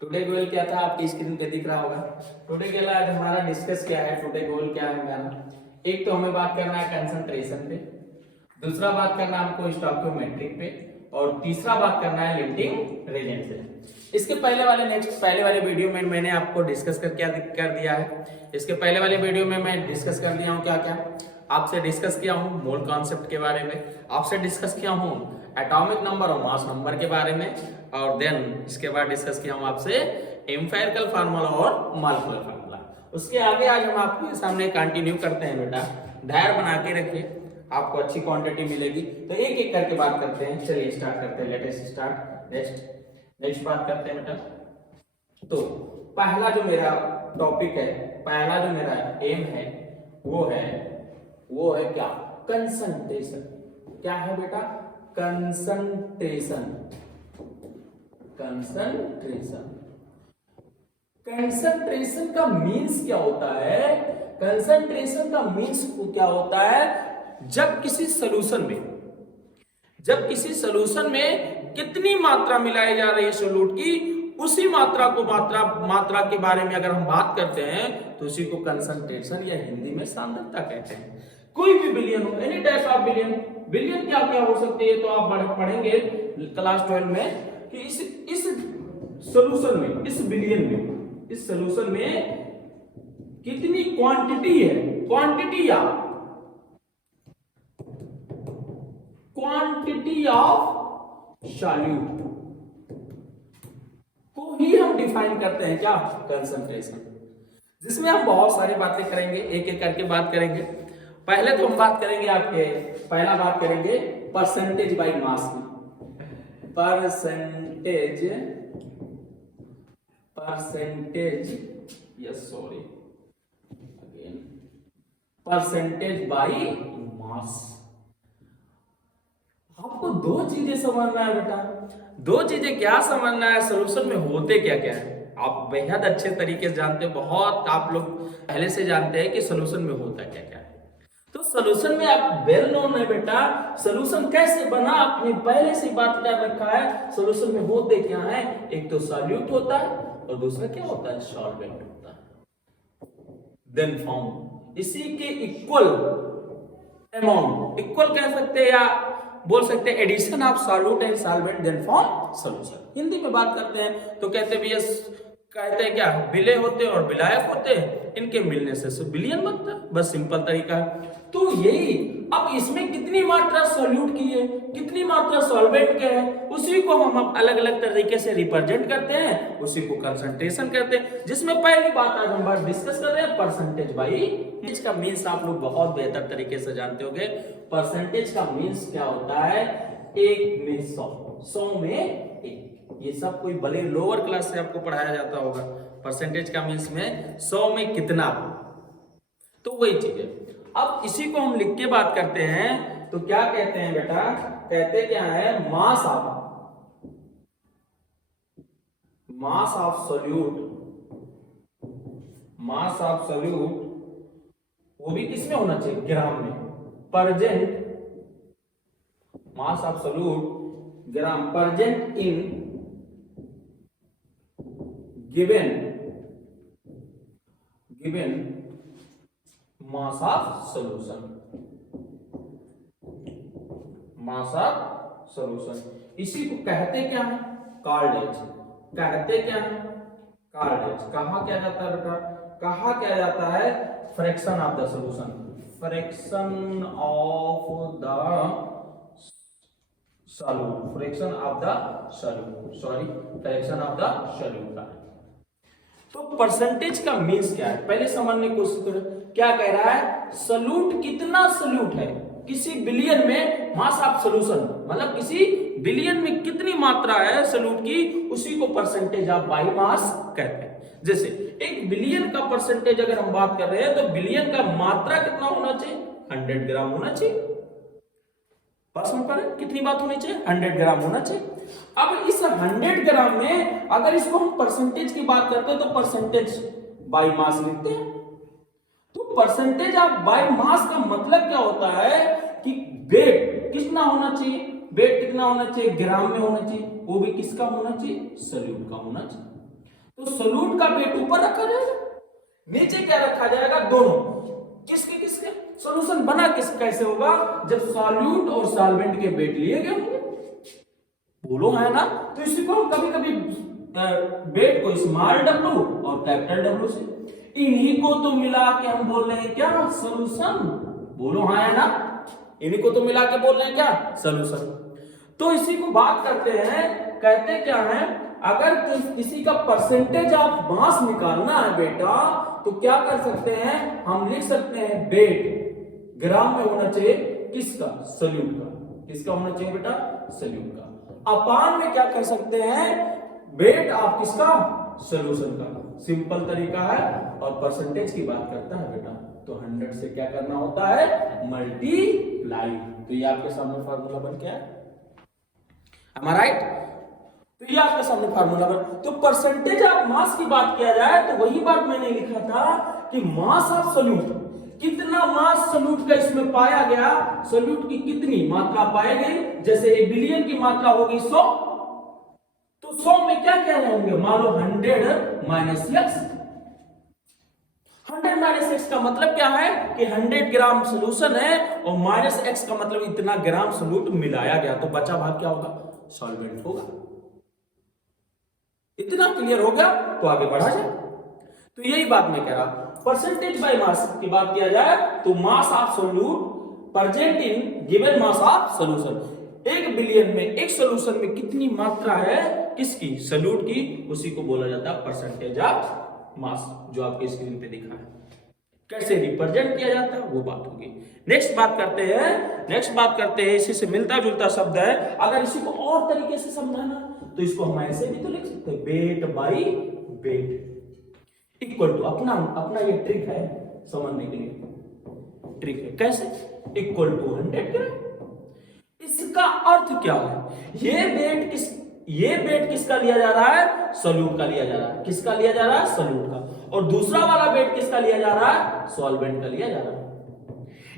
Today गोल क्या था आपकी स्क्रीन पे दिख रहा होगा। टुडे गोल आज हमारा डिस्कस क्या है, टुडे गोल क्या है हमारा। एक तो हमें बात करना है कंसंट्रेशन पे, दूसरा बात करना है हमको स्टोइकियोमेट्रिक पे, और तीसरा बात करना है लिमिटिंग रीजन से। इसके पहले वाले वीडियो में मैंने आपको डिस्कस कर दिया है। इसके पहले वाले वीडियो में मैं डिस्कस कर दिया हूँ क्या क्या आपसे डिस्कस किया हूँ मोल कॉन्सेप्ट के बारे में, आपसे डिस्कस किया हूँ एटॉमिक नंबर और मास नंबर के बारे में, और देन इसके बाद डिस्कस किया हूँ आपसे एम्पिरिकल फार्मूला और मॉलिक्यूलर फार्मूला। उसके आगे आज हम आपके सामने कंटिन्यू करते हैं बेटा, धैर्य बना के रखिए, आपको अच्छी क्वांटिटी मिलेगी। तो एक एक करके बात करते हैं, चलिए स्टार्ट करते हैं, लेटेस्ट स्टार्ट। नेक्स्ट बात करते हैं बेटा। तो पहला जो मेरा टॉपिक है, पहला जो मेरा एम है वो है क्या, कंसंट्रेशन। क्या है बेटा, कंसंट्रेशन। कंसंट्रेशन का मीन्स क्या होता है, कंसंट्रेशन का मीन्स क्या होता है, जब किसी सॉल्यूशन में कितनी मात्रा मिलाई जा रही है सोल्यूट की, उसी मात्रा के बारे में अगर हम बात करते हैं तो उसी को कंसंट्रेशन या हिंदी में सांद्रता कहते हैं। कोई भी बिलियन हो, एनी टाइप ऑफ बिलियन क्या क्या हो सकती है, तो आप पढ़ेंगे क्लास 12 में कि इस सॉल्यूशन में, इस सॉल्यूशन में कितनी क्वांटिटी है, क्वांटिटी ऑफ सॉल्यूट को ही हम डिफाइन करते हैं क्या, कंसंट्रेशन। जिसमें हम बहुत सारी बातें करेंगे, एक एक करके बात करेंगे। पहले तो हम बात करेंगे पहला बात करेंगे परसेंटेज बाय मास की। Percentage by mass. आपको दो चीजें समझना है बेटा, दो चीजें क्या समझना है, सोल्यूशन में होते क्या क्या है। आप बेहद अच्छे तरीके से जानते हैं, बहुत आप लोग पहले से जानते हैं कि सोल्यूशन में होता क्या क्या है। तो सोल्यूशन में आप वेल नोन है बेटा, सोल्यूशन कैसे बना आपने पहले से बात कर रखा है। सोल्यूशन में होते क्या है, एक तो सॉल्यूट होता है और दूसरा क्या होता है, सॉल्वेंट होता है। देन फॉर्म इसी के इक्वल अमाउंट, इक्वल कह सकते हैं या बोल सकते हैं addition of solute and solvent then form solution. Hindi में बात करते हैं तो कहते हैं क्या, विलय होते और विलायक होते, इनके मिलने से बिलियन बनता है, बस सिंपल तरीका है। तो यही, अब इसमें कितनी मात्रा सॉल्यूट की है, कितनी मात्रा सॉल्वेंट के है, उसी को हम अलग अलग तरीके से रिप्रेजेंट करते हैं, उसी को कंसंट्रेशन करते हैं। जिसमें पहली बात आज हम बात डिस्कस कर रहे हैं परसेंटेज बाय। इसका मीन्स आप लोग बहुत बेहतर तरीके से जानते होंगे। परसेंटेज का मीन्स क्या होता है, 1 में 100 में 1। ये सब कोई भले लोअर क्लास से आपको पढ़ाया जाता होगा। परसेंटेज का मीन्स में 100 में कितना, तो वही चीज है। अब इसी को हम लिख के बात करते हैं तो क्या कहते हैं बेटा, कहते क्या है, मास ऑफ सोल्यूट, वो भी किसमें होना चाहिए, ग्राम में। Present mass of solute gram, present in given mass of solution. इसी को कहते क्या है, कार्लेज। कहा क्या जाता है बेटा, कहा क्या जाता है fraction of the solution, fraction of the solute. तो परसेंटेज का मीन्स क्या है, पहले समझने की कोशिश करो। क्या कह रहा है, सॉल्यूट कितना सॉल्यूट है किसी बिलियन में, मास ऑफ सॉल्यूशन मतलब किसी बिलियन में कितनी मात्रा है सॉल्यूट की, उसी को परसेंटेज ऑफ बाय मास कहते हैं। जैसे 1 बिलियन का परसेंटेज अगर हम बात कर रहे हैं तो बिलियन का मात्रा कितना होना चाहिए, 100 ग्राम होना चाहिए। बस में पर कितनी बात होनी चाहिए, 100 ग्राम होना चाहिए। अब इस 100 ग्राम में अगर इसको हम परसेंटेज की बात करते हैं तो परसेंटेज बाय मास लिखते हैं। तो परसेंटेज ऑफ बाय मास का मतलब क्या होता है कि वेट कितना होना चाहिए, ग्राम में होना चाहिए, वो भी किसका होना चाहिए, सॉल्यूट का होना चाहिए। तो सोल्यूट का वेट ऊपर रखा जाएगा, नीचे क्या रखा जाएगा, दोनों। किसके किसके? सॉल्यूशन बना कैसे होगा, जब सॉल्यूट और सॉल्वेंट के वेट लिए गए होंगे, बोलो है ना। तो इसी को हम कभी कभी वेट को स्मॉल डब्ल्यू और कैपिटल डब्ल्यू से, इन्हीं को तो मिला के हम बोल रहे हैं क्या, सॉल्यूशन। बोलो हाँ है ना, इन्हीं को तो मिला के बोल रहे हैं क्या, सॉल्यूशन। तो इसी को बात करते हैं, कहते क्या है, अगर किसी का परसेंटेज ऑफ मास निकालना है बेटा, तो क्या कर सकते हैं, हम लिख सकते हैं वेट ग्राम में होना चाहिए किसका, सोल्यूट का। किसका होना चाहिए बेटा, सोल्यूट का। अपान में क्या कर सकते हैं, वेट ऑफ किसका, सोल्यूशन का। सिंपल तरीका है, और परसेंटेज की बात करता है बेटा, तो 100 से क्या करना होता है, मल्टीप्लाई। तो ये आपके सामने फार्मूला बन क्या है, am I right? तो ये आपके सामने फार्मूला बन। तो परसेंटेज ऑफ मास की बात किया जाए तो वही बात मैंने लिखा था कि मास ऑफ सोल्यूट, कितना मास सोल्यूट का इसमें पाया गया, सोल्यूट की कितनी मात्रा पाई गई। जैसे 1 बिलियन की मात्रा होगी 100, तो 100 में क्या क्या होंगे, मान लो 100 माइनस एक्स। 100 माइनस एक्स का मतलब क्या है कि 100 ग्राम सोल्यूशन है, और माइनस एक्स का मतलब इतना ग्राम सोल्यूट मिलाया गया, तो बचा भाग क्या होगा, सॉल्वेंट होगा। इतना क्लियर हो गया, तो आगे बढ़ा जाए। तो यही बात मैं कह रहा, परसेंटेज बाय मास की बात किया जाए तो mass of solute present in given mass of solution. 1 billion में एक सॉल्यूशन में कितनी मात्रा है किसकी, सोल्यूट की, उसी को बोला जाता है परसेंटेज ऑफ मास, जो आपके स्क्रीन पे दिखा है। कैसे रिप्रेजेंट किया जाता है वो बात होगी। नेक्स्ट बात करते हैं, इसी से मिलता जुलता शब्द है। अगर इसी को और तरीके से समझाना तो इसको हम ऐसे भी तो लिख सकते हैं, weight by weight equal to, अपना ये ट्रिक है समझने के लिए, ट्रिक है कैसे, इक्वल टू 100 ग्राम। इसका अर्थ क्या है, ये वेट किसका लिया जा रहा है, सोल्यूट का लिया जा रहा है। किसका लिया जा रहा है, सोल्यूट का। और दूसरा वाला वेट किसका लिया जा रहा है, सॉल्वेंट का लिया जा रहा है।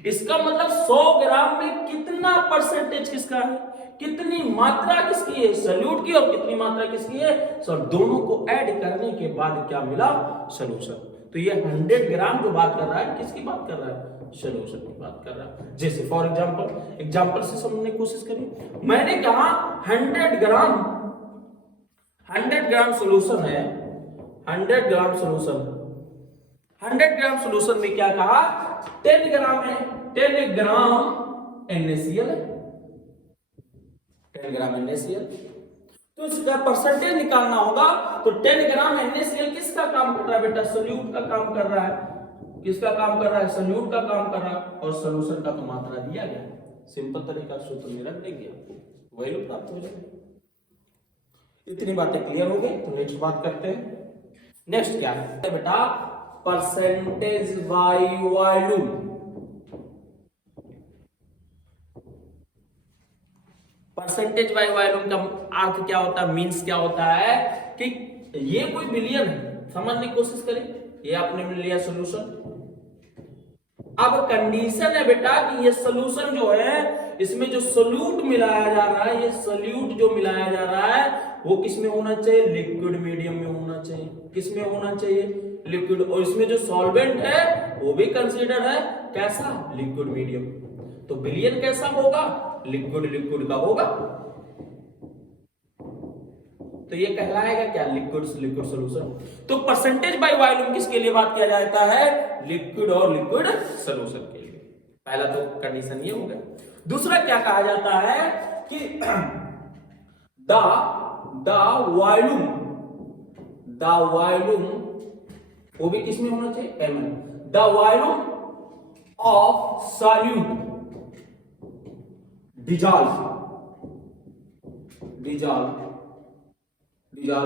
इसका मतलब 100 ग्राम में कितना परसेंटेज किसका है, कितनी मात्रा किसकी है, सोल्यूट की, और कितनी मात्रा किसकी है, सब दोनों को ऐड करने के बाद क्या मिला, सॉल्यूशन। तो ये 100 ग्राम जो बात कर रहा है, किसकी बात कर रहा है, सॉल्यूशन की बात कर रहा है। जैसे फॉर एग्जांपल से समझने की कोशिश करिए। मैंने कहा 100 ग्राम सॉल्यूशन है, 100 ग्राम सॉल्यूशन में क्या कहा, 10 ग्राम है, 10 ग्राम NaCl है, 10 ग्राम NaCl। तो इसका परसेंटेज निकालना होगा, तो 10 ग्राम NaCl किसका काम कर रहा है बेटा, सोल्यूट का काम कर रहा है। किसका काम कर रहा है, सोल्यूट का काम कर रहा है, और सोल्यूशन का तो मात्रा दिया गया। सिंपल तरीका सूत्र में रख देंगे, आपको वैल्यू प्राप्त हो जाएगी। इतनी बातें क्लियर हो गई, तो नेक्स्ट बात करते हैं। नेक्स्ट क्या है बेटा, percentage by volume. Percentage by volume का अर्थ क्या होता है, मींस क्या होता है कि ये कोई बिलियन है, समझने की कोशिश करें। ये आपने मिल लिया सोल्यूशन। अब कंडीशन है बेटा कि ये सोल्यूशन जो है, इसमें जो सोल्यूट मिलाया जा रहा है, ये सोल्यूट जो मिलाया जा रहा है वो किस में होना चाहिए, लिक्विड मीडियम में होना चाहिए। किस में होना चाहिए, लिक्विड। और इसमें जो सॉल्वेंट है वो भी कंसीडर है कैसा, लिक्विड मीडियम। तो बिलियन कैसा होगा, लिक्विड का होगा। तो ये कहलाएगा क्या, लिक्विड सॉल्यूशन। तो परसेंटेज बाय वॉल्यूम किसके लिए बात किया जाता है, लिक्विड और लिक्विड सॉल्यूशन के लिए। पहला तो कंडीशन ये हो गया। दूसरा क्या कहा जाता है कि द वॉल्यूम वो भी किसमें होना चाहिए, ml। The volume of solute dissolve in a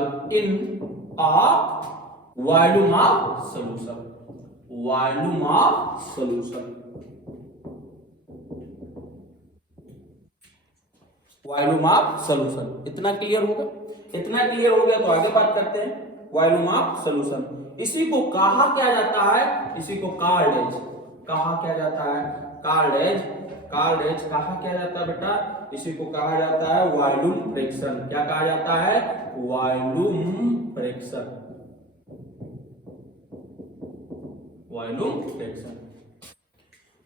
volume of solution। इतना क्लियर होगा। इतना क्लियर हो गया तो आगे बात करते हैं, वॉल्यूम ऑफ सॉल्यूशन। इसी को कहा क्या जाता है, इसी को कार्ड एज कहा क्या जाता है, कार्ड एज कहा क्या जाता है बेटा, इसी को कहा जाता है वॉल्यूम फ्रैक्शन। क्या कहा जाता है, वॉल्यूम फ्रैक्शन। Volume fraction.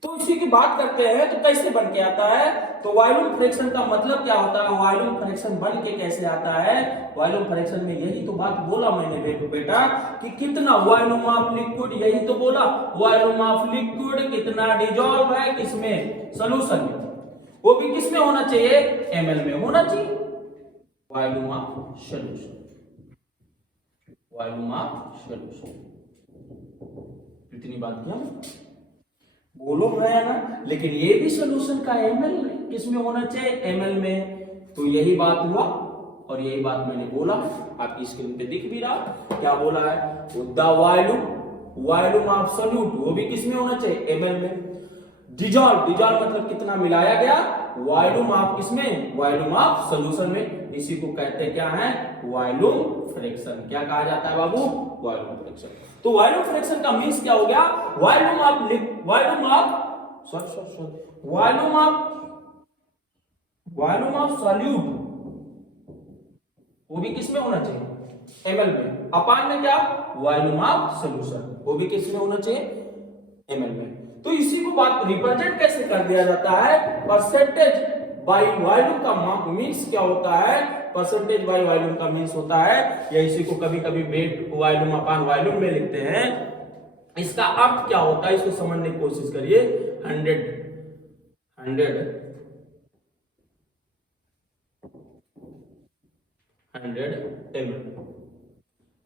तो इसी की बात करते हैं तो कैसे बन के आता है, तो वॉल्यूम फ्रैक्शन का मतलब क्या होता है, वॉल्यूम फ्रैक्शन बन के कैसे आता है। वॉल्यूम फ्रैक्शन में यही तो बात बोला मैंने बेटा कि कितना वॉल्यूम ऑफ लिक्विड, यही तो बोला वॉल्यूम ऑफ लिक्विड कितना डिजॉल्व है किसमें, सॉल्यूशन में, वो भी किसमें होना चाहिए, ml में होना चाहिए। Volume of solution, volume of solution, इतनी बात किया बोलो है ना। लेकिन ये भी सॉल्यूशन का ml में किसमें होना चाहिए, ml में। तो यही बात हुआ और यही बात मैंने बोला, आपकी स्क्रीन पे दिख भी रहा क्या बोला है, द वॉल्यूम ऑफ सॉल्यूट वो भी किसमें होना चाहिए, ml में। डिजॉल्व मतलब कितना मिलाया गया, वॉल्यूम ऑफ किसमें, वॉल्यूम ऑफ सॉल्यूशन में। इसी को कहते हैं क्या है, वॉल्यूम फ्रैक्शन। क्या कहा जाता है बाबू, वॉल्यूम फ्रैक्शन। तो वॉल्यूम फ्रैक्शन का मींस क्या हो गया, वॉल्यूम ऑफ सॉल्यूट वो भी किसमें होना चाहिए, ml में। अपान में क्या, वॉल्यूम ऑफ सॉल्यूशन वो भी किसमें होना चाहिए, ml में। तो इसी को बात रिप्रेजेंट कैसे कर दिया जाता है, परसेंटेज बाय वॉल्यूम का मींस क्या होता है, परसेंटेज बाय वॉल्यूम का मींस होता है, या इसी को कभी कभी वेट वॉल्यूम अपान वॉल्यूम में लिखते हैं। इसका अर्थ क्या होता है, इसको समझने की कोशिश करिए। 100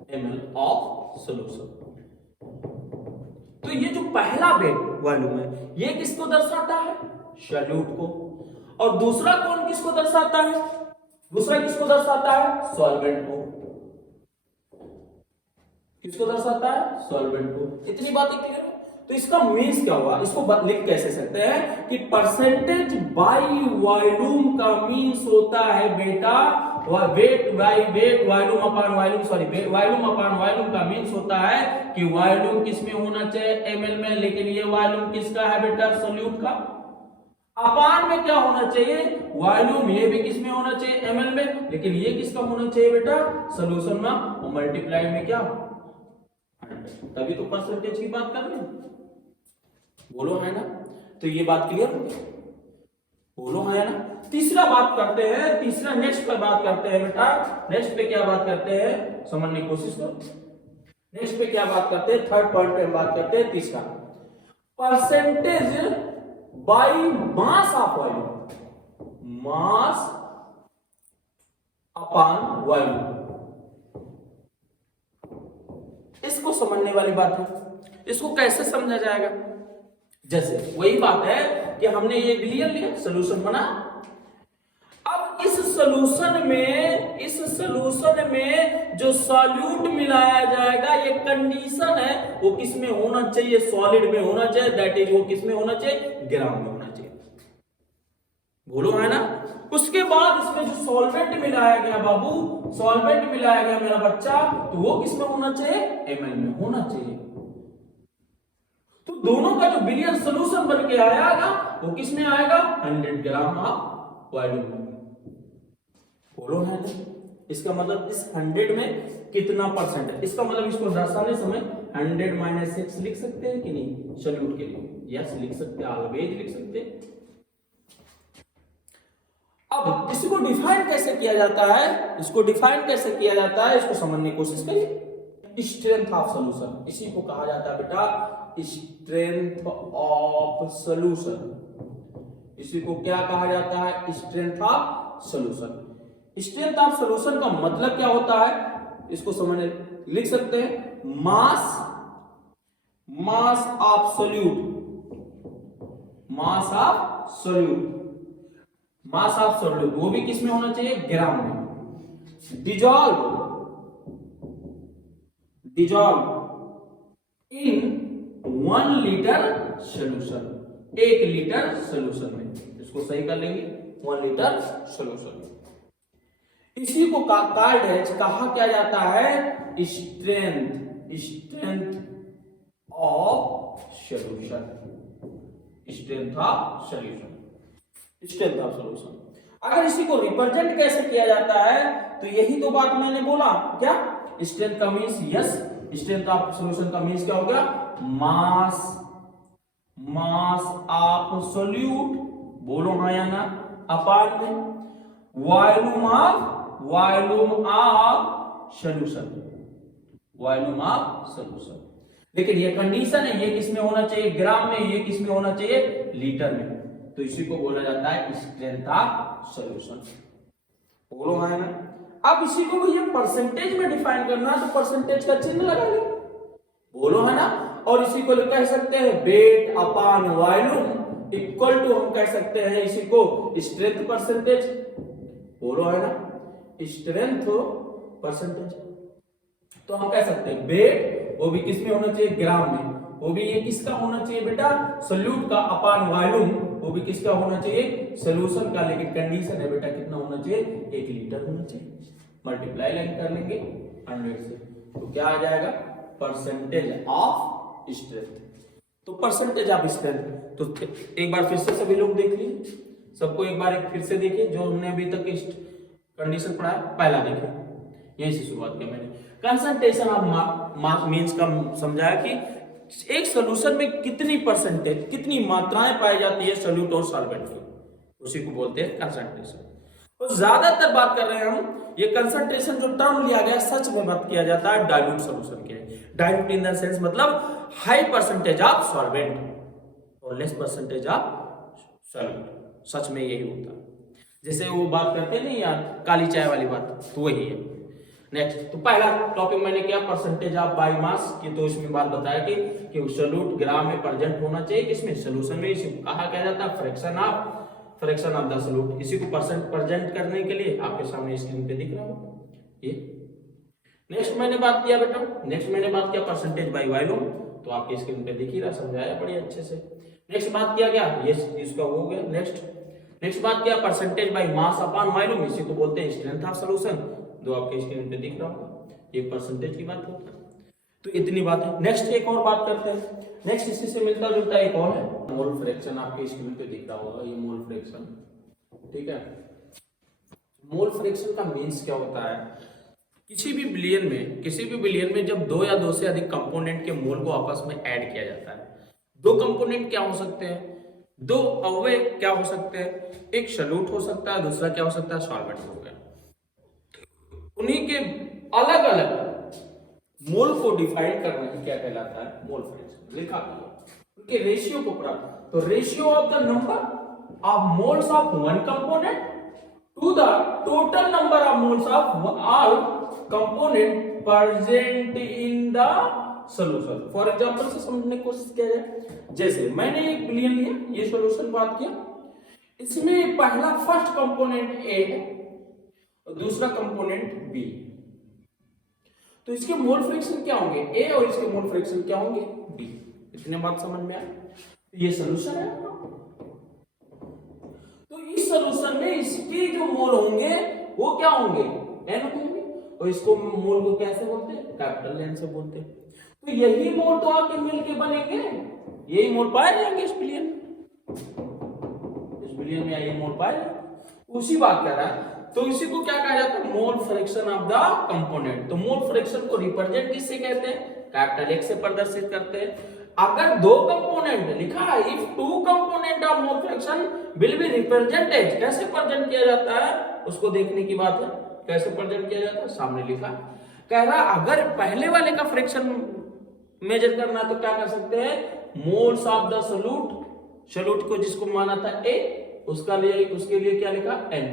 ml ऑफ सॉल्यूशन। तो ये जो पहला वेट वॉल्यूम है ये किसको दर्शाता है, सॉल्यूट को। और दूसरा कौन किसको दर्शाता है, दूसरा किसको दर्शाता है, सॉल्वेंट को। किसको दर्शाता है, सॉल्वेंट को। इतनी बातें क्लियर है। तो इसका मींस क्या हुआ, इसको लिख कैसे सकते हैं कि परसेंटेज बाय वॉल्यूम का मींस होता है बेटा weight by weight, volume upon volume, sorry volume upon volume का मींस होता है कि वॉल्यूम किसमें होना चाहिए, ml में। लेकिन ये वॉल्यूम किसका है बेटा, सॉल्यूट का। अपान में क्या होना चाहिए, वॉल्यूम ये भी किसमें होना चाहिए, ml में। लेकिन ये किसका होना चाहिए बेटा, सॉल्यूशन में। और मल्टीप्लाई में क्या, तभी तो परसेंटेज की बात कर रहे हैं, बोलो है ना। तो ये बात क्लियर, बोलो है ना। तीसरा बात करते हैं, तीसरा नेक्स्ट पर बात करते हैं बेटा। नेक्स्ट पे क्या बात करते हैं, समझने की कोशिश करो। नेक्स्ट पे क्या बात करते हैं, थर्ड पॉइंट पे बात करते हैं, तीसरा percentage by mass of volume, mass upon volume. इसको समझने वाली बात है, इसको कैसे समझा जाएगा, जैसे वही बात है कि हमने ये ग्लियर लिया, सॉल्यूशन बना। अब इस सॉल्यूशन में जो सॉल्यूट मिलाया जाएगा, ये कंडीशन है वो किसमें होना चाहिए, सॉलिड में होना चाहिए। दैट इज वो किसमें होना चाहिए, ग्राम में होना चाहिए, बोलो है ना। उसके बाद इसमें जो सॉल्वेंट मिलाया गया बाबू, सॉल्वेंट मिलाया गया मेरा बच्चा, तो वो किसमें होना चाहिए, ml में होना चाहिए। तो दोनों का जो बिलियन सॉल्यूशन बन के आएगा वो किसमें आएगा, 100 ग्राम ऑफ वॉल्यूम में, बोलो है ना। इसका मतलब इस 100 में कितना परसेंट है, इसका मतलब इसको दर्शाने समय 100 - 6 लिख सकते हैं कि नहीं, सॉल्यूट के लिए यस लिख सकते हैं, ऑलवेज लिख सकते हैं। अब इसको डिफाइन कैसे किया जाता है, इसको डिफाइन कैसे किया जाता है, इसको समझने की कोशिश करिए। स्ट्रेंथ ऑफ सॉल्यूशन, इसी को कहा जाता है बेटा स्ट्रेंथ ऑफ सॉल्यूशन। इसी को क्या कहा जाता है, strength of solution. Strength of solution का मतलब क्या होता है, इसको समझने लिख सकते हैं, mass of solute, mass of solute, mass of solute वो भी किसमें होना चाहिए, ग्राम में। Dissolve in 1 litre solution, 1 litre solution में, इसको सही कर लेंगे, 1 लीटर सॉल्यूशन में। इसी को कहा क्या जाता है, strength of solution, strength of solution, strength of solution. अगर इसी को रिप्रेजेंट कैसे किया जाता है, तो यही तो बात मैंने बोला क्या, स्ट्रेंथ का means yes, strength of solution का मीन्स क्या हो गया, मास, मास ऑफ सॉल्यूट, बोलो हाँ या ना, अपान में volume of solution, volume of solution. लेकिन ये कंडीशन है, ये किसमें होना चाहिए, ग्राम में, ये किसमें होना चाहिए, लीटर में। तो इसी को बोला जाता है स्ट्रेंथ ऑफ सॉल्यूशन, बोलो हाँ ना। अब इसी को ये परसेंटेज में डिफाइन करना है तो परसेंटेज का चिन्ह लगा लो, बोलो है ना। और इसी को कह सकते हैं weight upon volume equal to, हम कह सकते हैं इसी को स्ट्रेंथ परसेंटेज, बोलो है ना, स्ट्रेंथ परसेंटेज। तो हम कह सकते हैं वेट, वो भी किसमें होना चाहिए, ग्राम में, वो भी ये किसका होना चाहिए बेटा, सोल्यूट का, अपॉन वॉल्यूम वो भी किसका होना चाहिए, सोल्यूशन का। लेकिन कंडीशन है बेटा कितना होना चाहिए, 1 लीटर होना चाहिए। मल्टीप्लाई लाइन कर लेंगे 100 से, तो क्या आ जाएगा, परसेंटेज ऑफ स्ट्रेंथ। तो परसेंटेज ऑफ स्ट्रेंथ, तो एक बार फिर से सभी लोग देख लीजिए, सबको एक बार फिर से देखिए, जो हमने अभी तक कंडीशन पढ़ा है पहला देखिए, यहीं से शुरुआत की मैंने। कंसंट्रेशन ऑफ मास मींस का समझाया कि एक सॉल्यूशन में कितनी परसेंटेज, कितनी मात्राएं पाई जाती है सोल्यूट और सॉल्वेंट की, उसी को बोलते हैं कंसंट्रेशन। तो ज्यादातर बात कर रहे हैं हम, ये कंसंट्रेशन जो टर्म लिया गया सच में बात किया जाता है डाइल्यूट सॉल्यूशन के लिए। डाइल्यूट इन द सेंस मतलब हाई परसेंटेज ऑफ सॉल्वेंट और लेस परसेंटेज ऑफ सॉल्यूट, सच में यही होता है। जैसे वो बात करते हैं नहीं यार, काली चाय वाली बात, तो वही है। नेक्स्ट, तो पहला टॉपिक मैंने क्या, परसेंटेज ऑफ बाई मास की, तो इसमें बात बताया कि सोल्यूट ग्राम में प्रेजेंट होना चाहिए, किसमें, सोल्यूशन में। इसे कहा क्या जाता है, फ्रैक्शन ऑफ द सोल्यूट। इसी को परसेंट प्रेजेंट करने के लिए आपके सामने स्क्रीन पे दिख रहा हो ये। नेक्स्ट मैंने बात किया बेटा, नेक्स्ट मैंने बात किया परसेंटेज बाई वॉल्यूम, तो आपके स्क्रीन पे दिख ही रहा, समझाया बड़ी अच्छे से। नेक्स्ट बात किया गया, ये इसका हो गया। नेक्स्ट बात किया percentage by mass upon volume, इसी को बोलते हैं स्ट्रेंथ ऑफ सॉल्यूशन, जो आपके स्क्रीन पे दिख रहा होगा, ये परसेंटेज की बात होता है। तो इतनी बात है। नेक्स्ट एक और बात करते हैं, नेक्स्ट इसी से मिलता जुलता एक और है, मोल फ्रैक्शन, आपके स्क्रीन पे दिख रहा होगा ये मोल फ्रैक्शन, ठीक है। मोल फ्रैक्शन का मीन्स क्या होता है, किसी भी बिलियन में जब 2 या 2 से अधिक कंपोनेंट के मोल को आपस में ऐड किया जाता है, 2 कंपोनेंट क्या हो सकते हैं, 2 अवयव क्या हो सकते हैं, एक सोल्यूट हो सकता है, दूसरा क्या हो सकता है, सॉल्वेंट हो गया। उन्हीं के अलग अलग मोल को डिफाइन करना ही क्या कहलाता है, मोल फ्रैक्शन। लिखा उनके रेशियो को प्राप्त, तो ratio of the number of moles of one component to the total number of moles of all component present in the solution. For example से समझने की कोशिश किया जाए, जैसे मैंने एक बिलियन लिया, ये सॉल्यूशन बात किया, इसमें पहला फर्स्ट कंपोनेंट ए है और दूसरा कंपोनेंट बी, तो इसके मोल फ्रैक्शन क्या होंगे, ए, और इसके मोल फ्रैक्शन क्या होंगे, बी। इतने बात समझ में आए, ये सॉल्यूशन है। तो इस सॉल्यूशन में इसके जो मोल होंगे वो क्या होंगे, एन होंगे, और इसको मोल को कैसे बोलते हैं, कैपिटल एन से बोलते हैं। तो यही मोल तो आके मिलके बनेंगे, यही मोल पाए जाएंगे इस बिलियन में, यही मोल पाए जाएंगे। उसी बात कर रहा है, तो इसी को क्या कहा जाता है, mole fraction of the component. तो मोल फ्रैक्शन को रिप्रेजेंट किससे कहते हैं, कैपिटल एक्स से प्रदर्शित करते हैं। अगर 2 कंपोनेंट लिखा है, if 2 component of mole fraction will be represented, कैसे प्रेजेंट किया जाता है उसको देखने की बात है, कैसे प्रेजेंट किया जाता है, सामने लिखा है। कह रहा अगर पहले वाले का फ्रैक्शन मेजर करना तो क्या कर सकते हैं, मोल्स ऑफ द सोल्यूट को जिसको माना था ए, उसके लिए क्या लिखा, एन,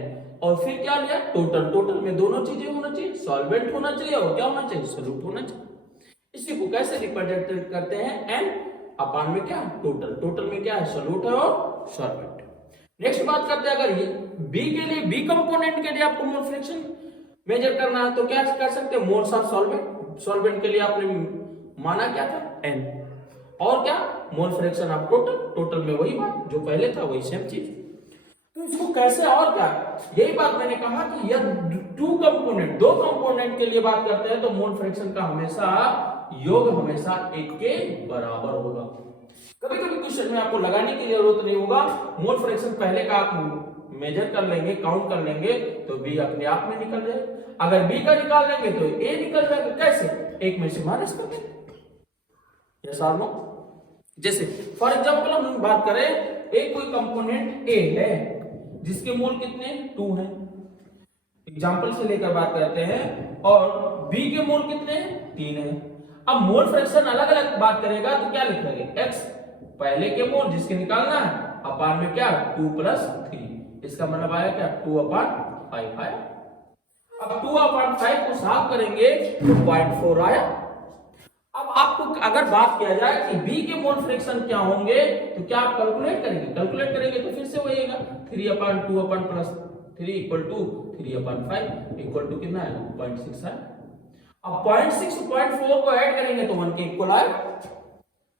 और फिर क्या लिया, टोटल में दोनों चीजें होना चाहिए, सॉल्वेंट होना चाहिए और क्या होना चाहिए, सोल्यूट होना चाहिए। इसी को कैसे रिप्रेजेंट करते हैं, एन अपान में क्या, टोटल में क्या है, सोल्यूट है और सॉल्वेंट। नेक्स्ट बात करते हैं, अगर ये बी के लिए, बी कंपोनेंट के लिए आपको मोल फ्रैक्शन मेजर करना है तो क्या कर सकते हैं, मोल्स ऑफ सॉल्वेंट के लिए आपने माना क्या था, एन, और क्या, मोल फ्रैक्शन ऑफ टोटल में वही बात जो पहले था, वही सेम चीज। तो इसको कैसे और क्या, यही बात मैंने कहा कि यह 2 कंपोनेंट के लिए बात करते हैं तो मोल फ्रैक्शन का हमेशा योग हमेशा 1 के बराबर होगा। कभी क्वेश्चन में आपको लगाने की जरूरत नहीं होगा, मोल फ्रैक्शन पहले का आप मेजर कर लेंगे, काउंट कर लेंगे तो बी अपने आप में निकल जाएगा। अगर बी का निकाल लेंगे तो ए निकल जाएगा। कैसे? एक में से माइनस कर देंगे। यस और नो? जैसे फॉर एग्जांपल हम बात करें, एक कोई कंपोनेंट ए है जिसके मोल कितने 2 हैं, एग्जांपल से लेकर बात करते हैं, और बी के मोल कितने हैं 3 हैं। अब मोल फ्रैक्शन अलग अलग बात करेगा तो क्या लिखेंगे? x पहले के मोल जिसके निकालना है अपान में क्या 2 + 3, इसका मतलब आया क्या 2/5 आया। अब 2/5 को साफ करेंगे तो 0.4 आया। अब आपको अगर बात किया जाए कि b के मोल फ्रैक्शन क्या होंगे तो क्या आप कैलकुलेट करेंगे? कैलकुलेट करेंगे तो फिर से वहीगा 3/2/+3 = 3/5 इक्वल टू कितना है 0.6 है। अब 0.6 0.4 को ऐड करेंगे तो 1 के इक्वल आए।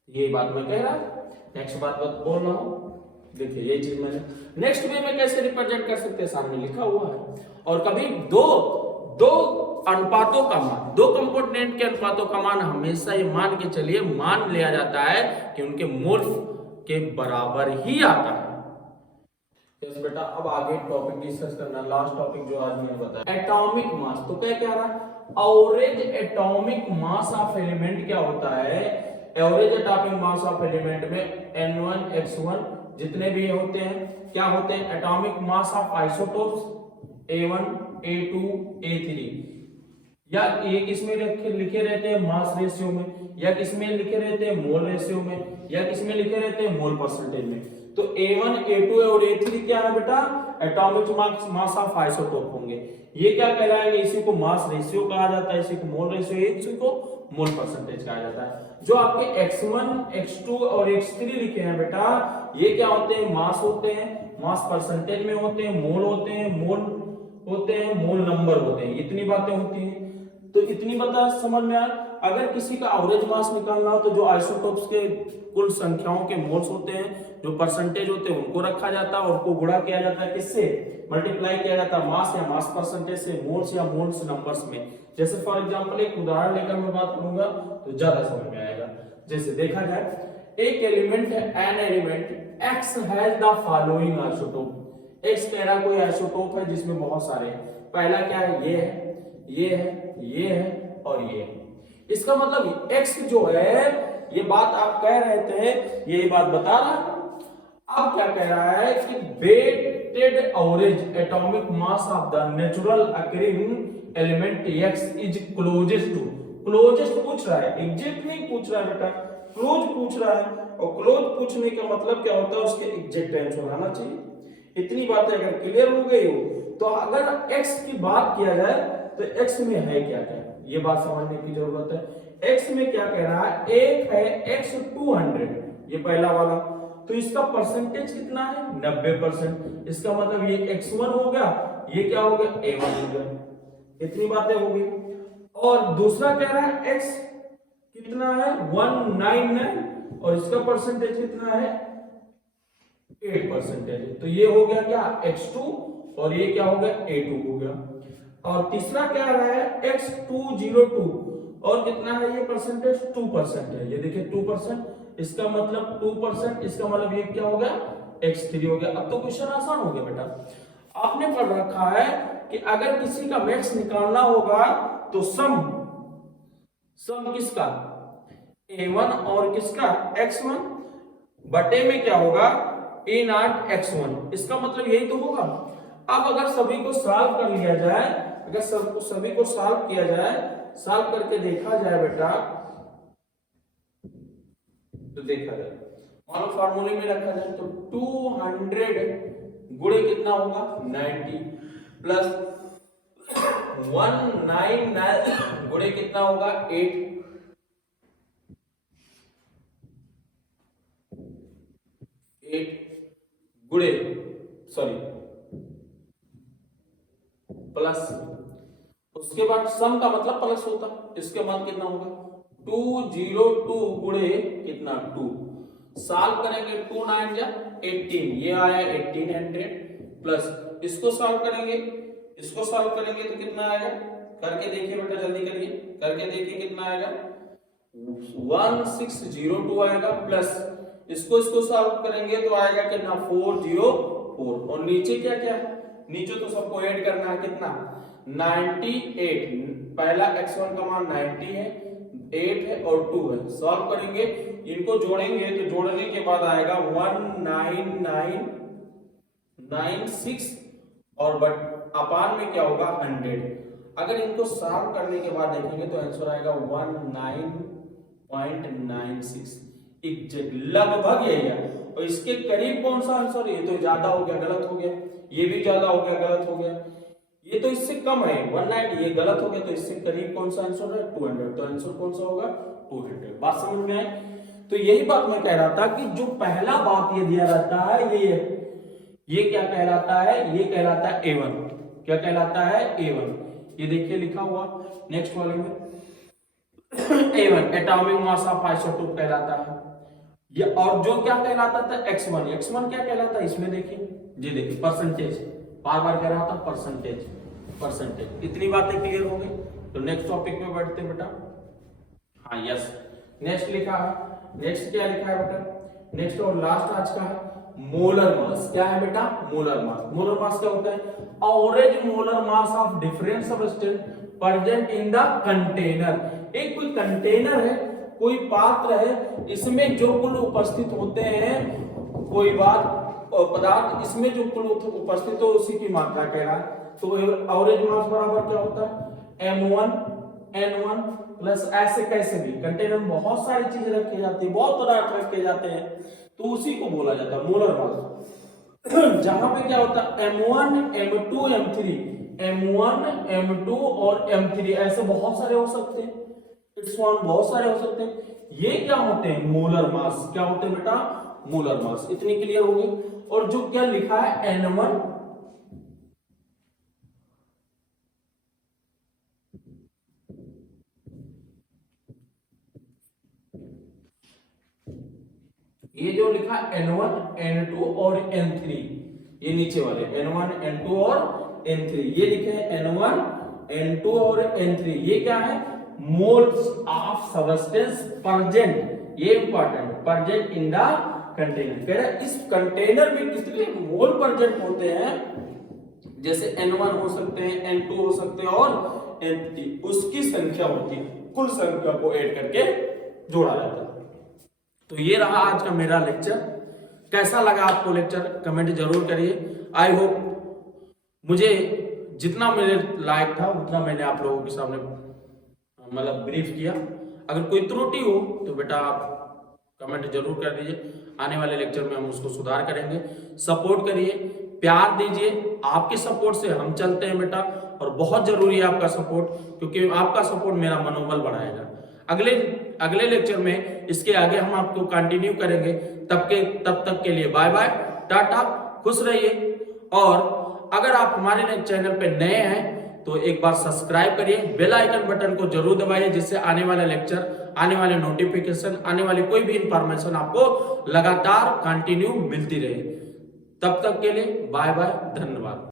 ये बात मैं कह रहा हूं। नेक्स्ट बात बोल रहा हूं, देखिए ये चीज मैंने नेक्स्ट वे में कैसे रिप्रेजेंट कर सकते हैं सामने लिखा हुआ है। और कभी दो अनुपातों का मान, दो कंपोनेंट के अनुपातों का मान हमेशा ये मान के चलिए मान लिया जाता है कि उनके मोल के बराबर ही आता है। यस बेटा, अब आगे टॉपिक डिस्कस करना, लास्ट टॉपिक जो आज मैंने बताया एटॉमिक मास। तो क्या कह रहा है? Average atomic mass of element क्या होता है? Average atomic mass of element में n1 x1 जितने भी होते हैं क्या होते हैं? Atomic mass of isotopes a1 a2 a3, या ये किसमें लिखे रहते हैं? मास रेशियो में, या किसमें लिखे रहते हैं? मोल रेशियो में, या किसमें लिखे रहते हैं? मोल परसेंटेज में। तो a1 a2 और a3 क्या है बेटा? एटॉमिक मास ऑफ आइसोटोप होंगे। ये क्या कहलाएंगे? इसी को मास रेशियो कहा जाता है, इसी को मोल रेशियो, इसी को मोल परसेंटेज कहा जाता है। जो आपके x1 x2 और x3 लिखे हैं बेटा, ये क्या होते हैं? मास होते हैं, मास परसेंटेज में होते हैं, मोल होते हैं, मोल होते हैं, मोल नंबर होते हैं। इतनी बातें होती हैं। तो इतनी बात समझ में आ। अगर किसी का एवरेज मास निकालना हो तो जो आइसोटोप्स के कुल संख्याओं के मोल्स होते हैं, जो परसेंटेज होते हैं, उनको रखा जाता है और उनको गुणा किया जाता है किससे? मल्टीप्लाई किया जाता है मास या मास परसेंटेज से, मोल्स या मोल्स नंबर्स में। जैसे फॉर एग्जांपल एक उदाहरण लेकर मैं बात करूंगा तो ज्यादा समझ में आएगा। जैसे देखा जाए एक एलिमेंट है, an element x has the following isotope. x कह रहा कोई आइसोटोप है जिसमें बहुत सारे हैं। पहला क्या है? ये है, ये है, ये है और ये है। इसका मतलब x जो है, ये बात आप कह रहे थे, यही बात बता रहा। अब क्या कह रहा है कि weighted average atomic mass of the natural occurring element x is closest to. Closest पूछ रहा है, एग्जैक्ट नहीं पूछ रहा है बेटा, क्लोज पूछ रहा है। और क्लोज पूछने का मतलब क्या होता है? उसके एग्जैक्ट आंसर आना चाहिए। इतनी बातें अगर क्लियर हो गई हो तो अगर x की बात किया जाए तो x में है क्या क्या, ये बात समझने की जरूरत है। x में क्या कह रहा है? एक है x 200, ये पहला वाला, तो इसका परसेंटेज कितना है? 90%। इसका मतलब ये x1 हो गया, ये क्या हो गया? a1 हो गया। इतनी बातें हो गई। और दूसरा कह रहा है x कितना है? 199 और इसका परसेंटेज कितना है? 8%। तो ये हो गया क्या? x2 और ये क्या हो गया? a2 हो गया। और तीसरा क्या रहा है? x202 और कितना है ये परसेंटेज? 2% है। ये देखिए 2%, इसका मतलब 2%, इसका मतलब ये क्या हो गया? x3 हो गया। अब तो क्वेश्चन आसान हो गया बेटा। आपने पढ़ रखा है कि अगर किसी का मैक्स निकालना होगा तो सम किसका? a1 और किसका? x1 बटे में क्या होगा? a0 x1। इसका मतलब यही तो होगा। अब अगर सभी को सॉल्व कर लिया जाए, अगर सभी को सॉल्व किया जाए, सॉल्व करके देखा जाए बेटा, तो देखा जाए मान लो फार्मूले में रखा जाए तो 200 गुणे कितना होगा? 90 प्लस 199 गुणे कितना होगा? 8 गुणे प्लस, उसके बाद सम का मतलब प्लस होता, इसके बाद कितना होगा? 202 गुणे कितना? 2। सॉल्व करेंगे 2 9 जा 18, ये आया 1800 प्लस इसको सॉल्व करेंगे, तो कितना आएगा? करके देखिए बेटा, जल्दी करिए, करके देखिए कितना आएगा? 1602 आएगा प्लस इसको सॉल्व करेंगे तो आएगा कितना? 404 4 और नीचे क्या क्या है, नीचे तो सबको ऐड करना है, कितना 98, पहला x1 का मान 90 है, 8 है और 2 है। सॉल्व करेंगे, इनको जोड़ेंगे तो जोड़ने के बाद आएगा 19996 और बट अपान में क्या होगा 100। अगर इनको सॉल्व करने के बाद देखेंगे तो आंसर आएगा 19.96, लगभग यही है। और इसके करीब कौन सा आंसर, ये तो ज्यादा हो गया, गलत हो गया, ये भी ज्यादा हो गया, गलत हो गया, ये तो इससे कम है 190, ये गलत हो गया। तो इससे करीब कौन सा आंसर है 200, तो आंसर कौन सा होगा 200। बात समझ में आई? तो यही बात मैं कह रहा था कि जो पहला बात ये दिया रहता है, ये क्या कहलाता है, ये कहलाता है A1। क्या कहलाता है A1, ये देखिए लिखा हुआ नेक्स्ट वाले में A1 atomic mass of isotope कहलाता है। ये और जो क्या कहलाता था X1, X1 क्या कहलाता है, इसमें देखिए, ये देखिए परसेंटेज, बार बार कह रहा था परसेंटेज। इतनी बातें क्लियर हो गई। तो नेक्स्ट टॉपिक में बढ़ते बेटा। हाँ यस, नेक्स्ट लिखा है, नेक्स्ट क्या लिखा है बेटा, नेक्स्ट और लास्ट आज का है मोलर मास। क्या है बेटा, मोलर मास। मोलर मास क्या होता है, average molar mass of different substance present in the container. एक कोई कंटेनर है, कोई पात्र है, इसमें जो कुल उपस्थित होते हैं, कोई बात पदार्थ इसमें जो कुल उपस्थित हो उसी की मात्रा कह रहा है। तो एवरेज मास बराबर क्या होता है M1 N1 प्लस ऐसे कैसे भी कंटेनर में बहुत सारी चीजें रखी जाती है, बहुत पदार्थ रखे जाते हैं, तो उसी को बोला जाता है मोलर मास। जहां पे क्या होता है M1 M2 M3, M1 M2 और M3 ऐसे बहुत सारे हो सकते हैं, बहुत सारे हो सकते हैं। ये क्या होते हैं मोलर मास, क्या होते हैं बेटा मोलर मास। इतनी क्लियर होगी। और जो क्या लिखा है N1 ये जो लिखा N1 N2 और N3, ये नीचे वाले N1 N2 और N3 ये लिखे हैं N1 N2 और N3। ये क्या है मोल्स ऑफ सब्सटेंस प्रेजेंट, ये important, present in the container. कह रहा है इस कंटेनर में कितने मोल प्रेजेंट होते हैं, जैसे N1 हो सकते हैं, N2 हो सकते हैं और N3, उसकी संख्या होती है, कुल संख्या को ऐड करके जोड़ा जाता है। तो ये रहा आज का मेरा लेक्चर। कैसा लगा आपको लेक्चर, कमेंट जरूर करिए। आई होप मुझे जितना मेरे लायक था उतना मैंने आप लोगों के सामने मतलब ब्रीफ किया। अगर कोई त्रुटि हो तो बेटा आप कमेंट जरूर कर दीजिए, आने वाले लेक्चर में हम उसको सुधार करेंगे। सपोर्ट करिए, प्यार दीजिए, आपके सपोर्ट से हम चलते हैं बेटा, और बहुत जरूरी है आपका सपोर्ट, क्योंकि आपका सपोर्ट मेरा मनोबल बढ़ाएगा। अगले लेक्चर में इसके आगे हम आपको कंटिन्यू करेंगे। तब तक के लिए बाय बाय, टाटा, खुश रहिए। और अगर आप हमारे चैनल पे नए हैं तो एक बार सब्सक्राइब करिए, बेल आइकन बटन को जरूर दबाइए, जिससे आने वाला लेक्चर, आने वाले नोटिफिकेशन, आने वाली कोई भी इंफॉर्मेशन आपको लगातार कंटिन्यू मिलती रहे। तब तक के लिए बाय बाय, धन्यवाद।